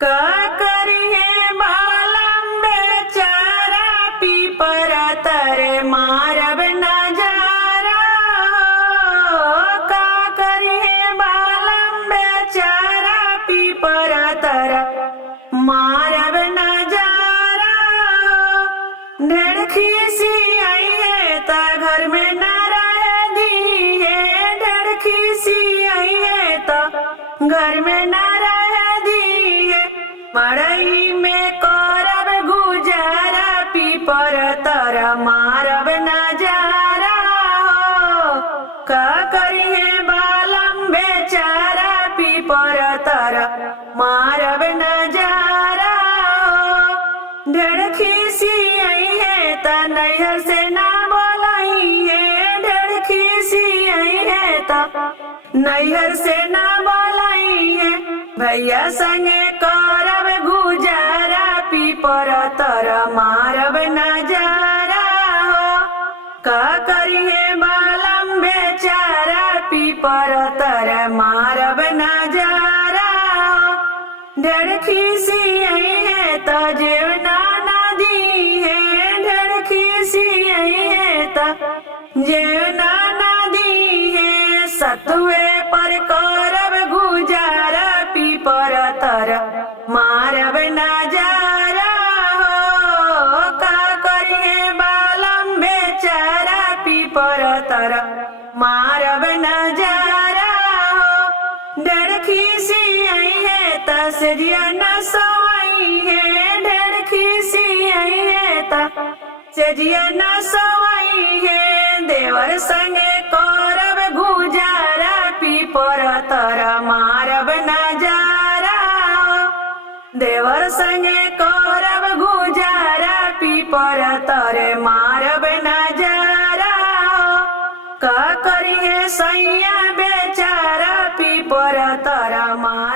का करिए बालम बेचारा पीपर तरे मारब नजारा हो। का करिए बालम बेचारा पीपर तर मारब नजारा हो। ढेर खीसी आई है ता घर में न रह दी है। ढेर खीसी आई है ता घर में न रह दी है। मड़ई में करब गुजारा पीपर तर मारब नजारा हो। का करिए बालम बेचारा पीपर तर मारब नजारा हो। ढेर खीसी आई है ता नैहर से ना बोलाई है। ढेर खीसी आई है ता नैहर से ना बोलाई है। भैया संगे करब गुजारा पीपर तर मारब नजारा हो। का करिए बालम बेचारा पीपर तर मारब नजारा हो। ढेर खीसी आई है ता जेवना ना दी है। ढेर खीसी आई है ता जेवना ना दी है। सतुए पर करब गुजारा पीपर तर मारब नजारा हो। का करिए बालम बेचारा पीपर तर मारब नजारा हो। ढेर खीसी आई है ता सजिया न सोई है। ढेर खीसी आई है ता सजिया न सोई है। देवर संगे करब गुजारा पीपर तर मारब नजारा हो। देवर संगे करब गुजारा पीपर तर मारब नजारा हो। का करिए सैया बेचारा पीपर तर मारब